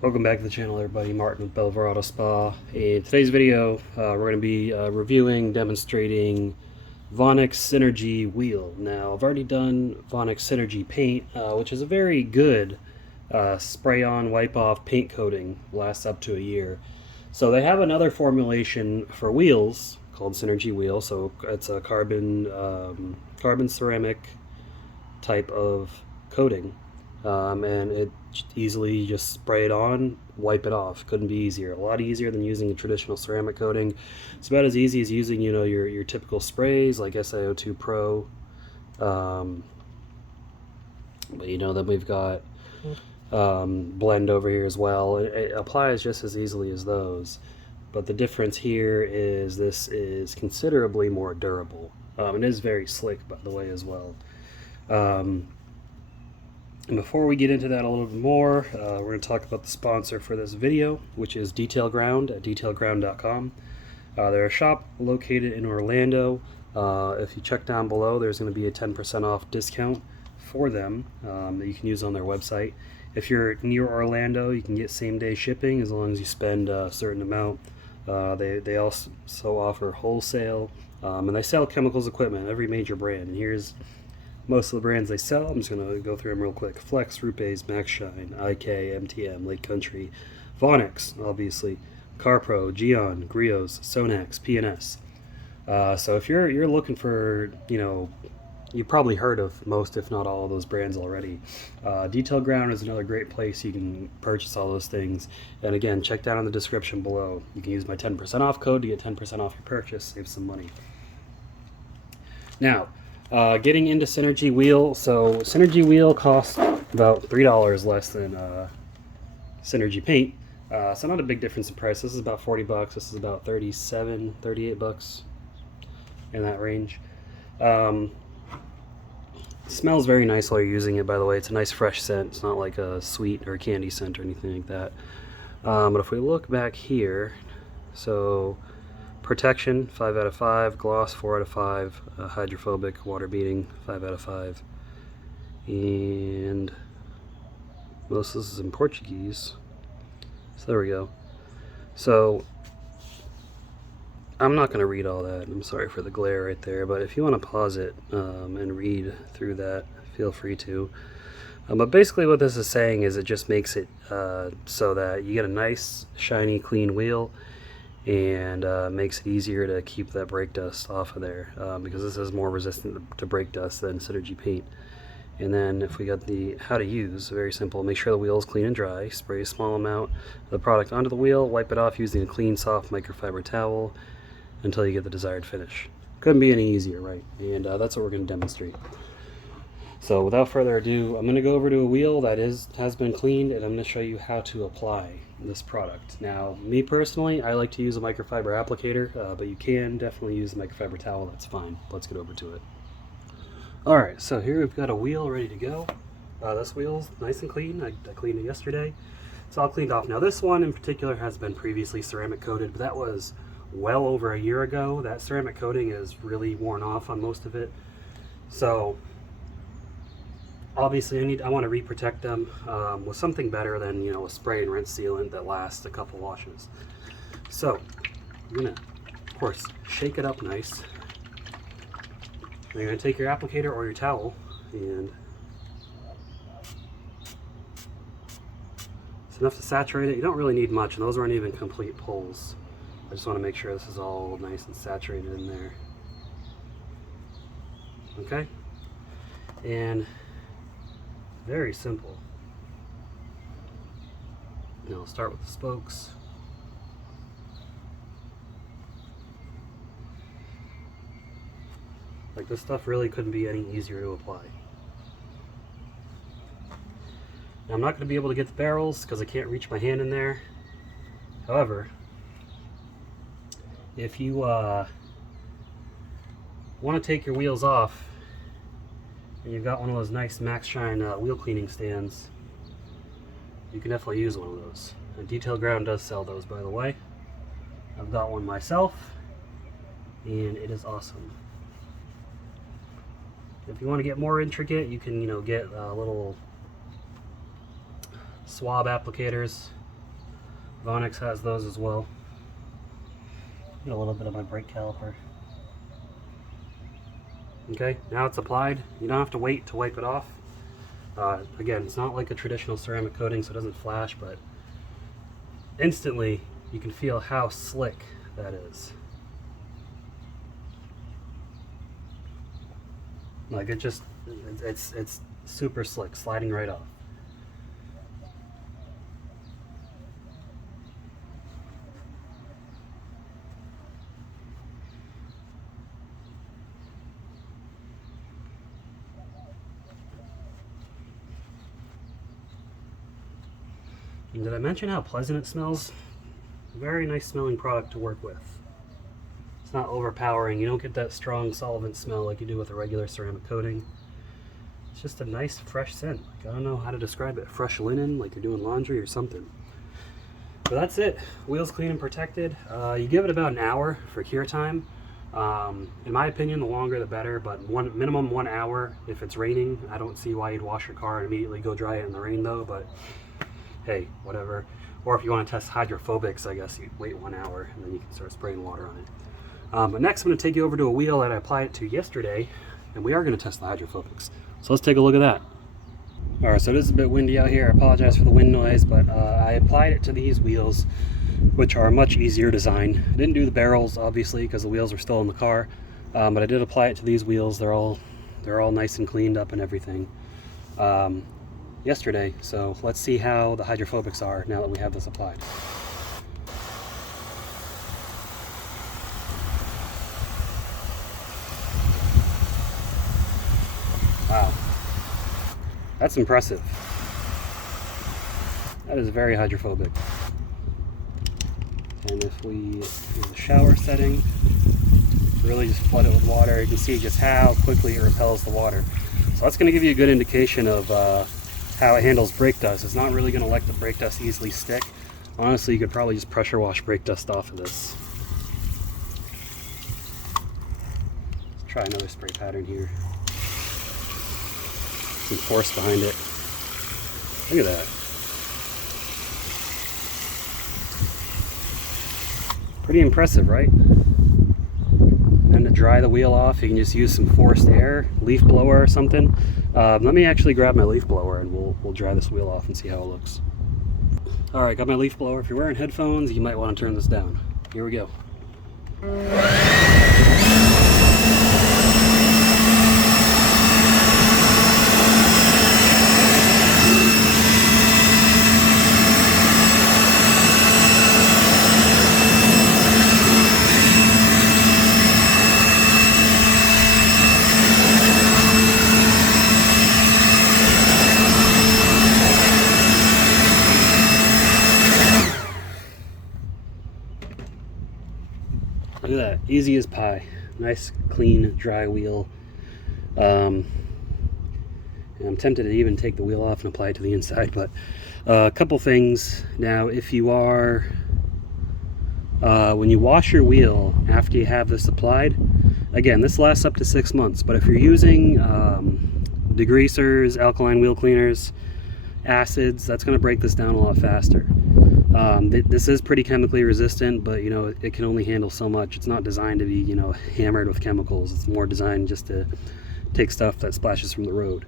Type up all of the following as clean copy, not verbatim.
Welcome back to the channel, everybody. Martin with Belvoir Auto Spa. In today's video, we're going to be reviewing, demonstrating Vonixx Sinergy Wheel. Now, I've already done Vonixx Sinergy Paint, which is a very good spray-on, wipe-off paint coating. Lasts up to a year. So they have another formulation for wheels called Sinergy Wheel. So it's a carbon ceramic type of coating. And it easily just spray it on, wipe it off. Couldn't be easier. A lot easier than using a traditional ceramic coating. It's about as easy as using, your typical sprays like SiO2 Pro. But then we've got blend over here as well. It applies just as easily as those. But the difference here is this is considerably more durable. It is very slick, by the way, as well. And before we get into that a little bit more, we're going to talk about the sponsor for this video, which is Detailground at detailground.com. They're a shop located in Orlando. If you check down below, there's going to be a 10% off discount for them that you can use on their website. If you're near Orlando, you can get same-day shipping as long as you spend a certain amount. They also offer wholesale, and they sell chemicals equipment, every major brand. And here's most of the brands they sell. I'm just going to go through them real quick. Flex, Rupays, Max Shine, IK, MTM, Lake Country, Vonixx, obviously, CarPro, Geon, Griots, Sonax, PNS. So if you're looking for, you've probably heard of most, if not all, of those brands already. Detailground is another great place you can purchase all those things. And again, check down in the description below. You can use my 10% off code to get 10% off your purchase, save some money. Now, getting into Sinergy Wheel. So Sinergy Wheel costs about $3 less than Sinergy Paint. So not a big difference in price. This is about 40 bucks. This is about 37, 38 bucks in that range. Smells very nice while you're using it, by the way. It's a nice fresh scent. It's not like a sweet or candy scent or anything like that. But if we look back here, so protection 5 out of 5, gloss 4 out of 5, hydrophobic, water beading 5 out of 5, and most of this is in Portuguese. So there we go. So I'm not going to read all that. I'm sorry for the glare right there, but if you want to pause it and read through that, feel free to. But basically what this is saying is it just makes it so that you get a nice, shiny, clean wheel, and makes it easier to keep that brake dust off of there because this is more resistant to brake dust than Sinergy Paint. And then if we got the how to use, very simple. Make sure the wheel is clean and dry. Spray a small amount of the product onto the wheel, wipe it off using a clean, soft microfiber towel until you get the desired finish. Couldn't be any easier, right? And that's what we're going to demonstrate. So without further ado, I'm going to go over to a wheel that has been cleaned, and I'm going to show you how to apply this product. Now, me personally, I like to use a microfiber applicator, but you can definitely use a microfiber towel. That's fine. Let's get over to it. Alright, so here we've got a wheel ready to go. This wheel's nice and clean. I cleaned it yesterday. It's all cleaned off. Now this one in particular has been previously ceramic coated, but that was well over a year ago. That ceramic coating is really worn off on most of it. So obviously I want to re-protect them with something better than a spray and rinse sealant that lasts a couple washes. So I'm gonna, of course, shake it up nice. You're gonna take your applicator or your towel, and it's enough to saturate it. You don't really need much, and those aren't even complete pulls. I just want to make sure this is all nice and saturated in there. Okay, and very simple. Now I'll start with the spokes. Like, this stuff really couldn't be any easier to apply. Now I'm not going to be able to get the barrels because I can't reach my hand in there. However, if you want to take your wheels off and you've got one of those nice Max Shine wheel cleaning stands, you can definitely use one of those. And Detailground does sell those, by the way. I've got one myself, and it is awesome. If you want to get more intricate, you can get little swab applicators Vonixx has those as well. Get a little bit of my brake caliper. Okay, now it's applied. You don't have to wait to wipe it off. Again, it's not like a traditional ceramic coating, so it doesn't flash, but instantly you can feel how slick that is. Like it's super slick, sliding right off. And did I mention how pleasant it smells? Very nice smelling product to work with. It's not overpowering. You don't get that strong solvent smell like you do with a regular ceramic coating. It's just a nice fresh scent. Like, I don't know how to describe it. Fresh linen, like you're doing laundry or something. But that's it. Wheel's clean and protected. You give it about an hour for cure time. In my opinion, the longer the better, but minimum 1 hour. If it's raining, I don't see why you'd wash your car and immediately go dry it in the rain though, but hey, whatever. Or if you want to test hydrophobics, I guess you wait 1 hour and then you can start spraying water on it. But next I'm going to take you over to a wheel that I applied it to yesterday, and we are going to test the hydrophobics. So let's take a look at that. Alright, so this is a bit windy out here. I apologize for the wind noise, but I applied it to these wheels, which are much easier design. I didn't do the barrels, obviously, because the wheels are still in the car, but I did apply it to these wheels. They're all nice and cleaned up and everything yesterday. So let's see how the hydrophobics are now that we have this applied. Wow, that's impressive. That is very hydrophobic. And if we use the shower setting, really just flood it with water, you can see just how quickly it repels the water. So that's going to give you a good indication of how it handles brake dust. It's not really going to let the brake dust easily stick. Honestly, you could probably just pressure wash brake dust off of this. Let's try another spray pattern here. Some force behind it. Look at that. Pretty impressive, right? And to dry the wheel off, you can just use some forced air, leaf blower or something. Let me actually grab my leaf blower and we'll dry this wheel off and see how it looks. Alright, got my leaf blower. If you're wearing headphones, you might want to turn this down. Here we go. Look at that, easy as pie. Nice, clean, dry wheel. And I'm tempted to even take the wheel off and apply it to the inside, but a couple things. Now, if you are, when you wash your wheel after you have this applied, again, this lasts up to 6 months, but if you're using degreasers, alkaline wheel cleaners, acids, that's going to break this down a lot faster. This is pretty chemically resistant, but you know, it can only handle so much. It's not designed to be, you know, hammered with chemicals. It's more designed just to take stuff that splashes from the road.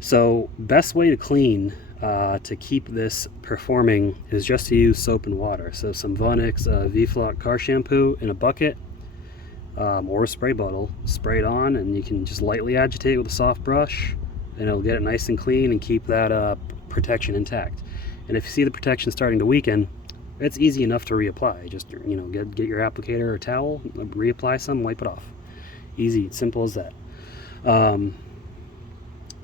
So best way to clean to keep this performing is just to use soap and water. So some Vonixx v-floc car shampoo in a bucket or a spray bottle, spray it on, and you can just lightly agitate with a soft brush and it'll get it nice and clean and keep that protection intact. And if you see the protection starting to weaken, it's easy enough to reapply. Just, you know, get your applicator or towel, reapply some, wipe it off. Easy, simple as that.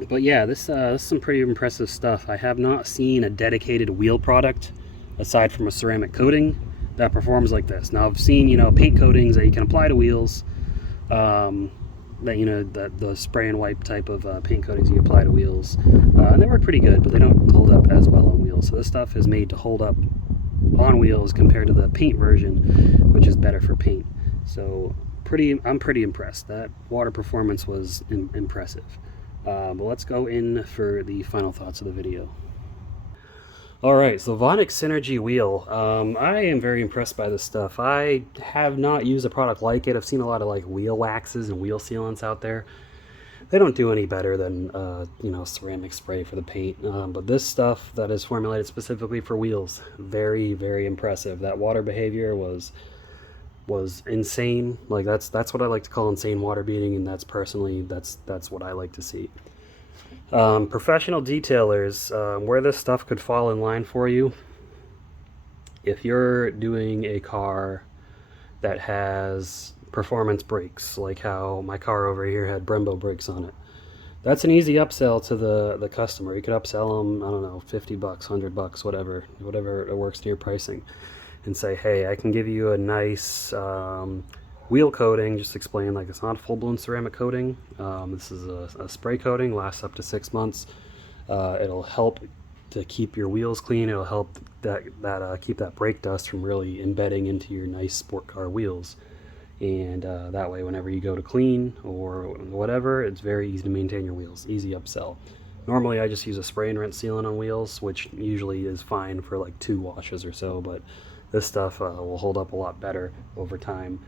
But yeah, this is some pretty impressive stuff. I have not seen a dedicated wheel product aside from a ceramic coating that performs like this. Now I've seen, you know, paint coatings that you can apply to wheels, that, you know, the spray and wipe type of paint coatings you apply to wheels, and they work pretty good, but they don't hold up as well on wheels. So this stuff is made to hold up on wheels compared to the paint version, which is better for paint. So I'm pretty impressed. That water performance was impressive. But let's go in for the final thoughts of the video. Alright, so Vonixx Sinergy Wheel. I am very impressed by this stuff. I have not used a product like it. I've seen a lot of like wheel waxes and wheel sealants out there. They don't do any better than ceramic spray for the paint. But this stuff that is formulated specifically for wheels, very, very impressive. That water behavior was insane. Like that's what I like to call insane water beading, and that's what I like to see. Professional detailers, where this stuff could fall in line for you, if you're doing a car that has performance brakes, like how my car over here had Brembo brakes on it, that's an easy upsell to the customer. You could upsell them, I don't know, 50 bucks, 100 bucks, whatever it works to your pricing, and say, hey, I can give you a nice wheel coating. Just explain, like, it's not a full-blown ceramic coating. This is a spray coating, lasts up to 6 months. It'll help to keep your wheels clean. It'll help keep that brake dust from really embedding into your nice sport car wheels. And that way, whenever you go to clean or whatever, it's very easy to maintain your wheels. Easy upsell. Normally, I just use a spray and rinse sealant on wheels, which usually is fine for like 2 washes or so, but this stuff will hold up a lot better over time.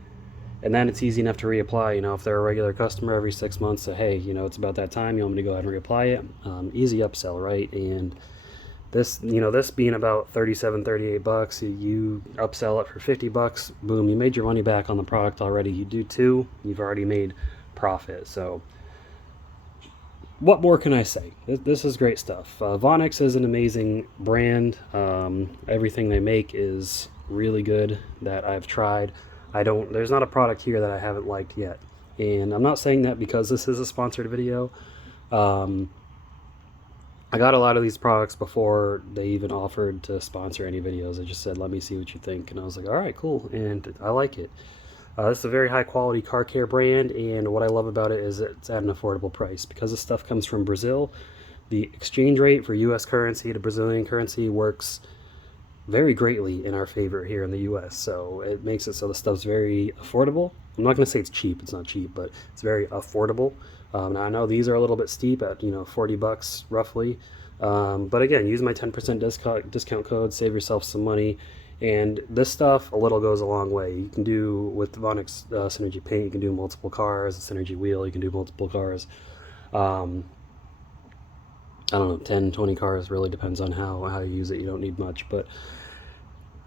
And then it's easy enough to reapply. If they're a regular customer every 6 months, say, hey, it's about that time, you want me to go ahead and reapply it? Easy upsell, right? And this being about 38 bucks, you upsell it for 50 bucks, boom, you made your money back on the product already. You do 2, you've already made profit. So what more can I say? This is great stuff. Vonixx is an amazing brand. Everything they make is really good that I've tried. There's not a product here that I haven't liked yet. And I'm not saying that because this is a sponsored video. I got a lot of these products before they even offered to sponsor any videos. I just said, let me see what you think. And I was like, all right, cool. And I like it. This is a very high quality car care brand. And what I love about it is it's at an affordable price. Because this stuff comes from Brazil, the exchange rate for US currency to Brazilian currency works very greatly in our favor here in the US. So it makes it so the stuff's very affordable. I'm not going to say it's cheap. It's not cheap, but it's very affordable. Now I know these are a little bit steep at 40 bucks roughly. But again, use my 10% discount code, save yourself some money. And this stuff, a little goes a long way. You can do, with the Vonixx Synergy Paint, you can do multiple cars. The Synergy Wheel, you can do multiple cars. I don't know, 10, 20 cars, really depends on how you use it. You don't need much, but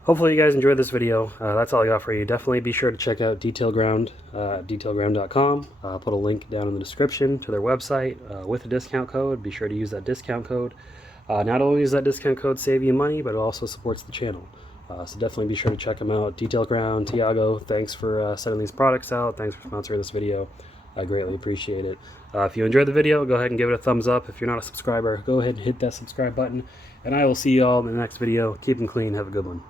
hopefully you guys enjoyed this video. That's all I got for you. Definitely be sure to check out detailground, detailground.com. Put a link down in the description to their website with a discount code. Be sure to use that discount code. Not only does that discount code save you money, but it also supports the channel. So definitely be sure to check them out. Detailground, Tiago, thanks for sending these products out. Thanks for sponsoring this video. I greatly appreciate it. If you enjoyed the video, go ahead and give it a thumbs up. If you're not a subscriber, go ahead and hit that subscribe button. And I will see you all in the next video. Keep them clean. Have a good one.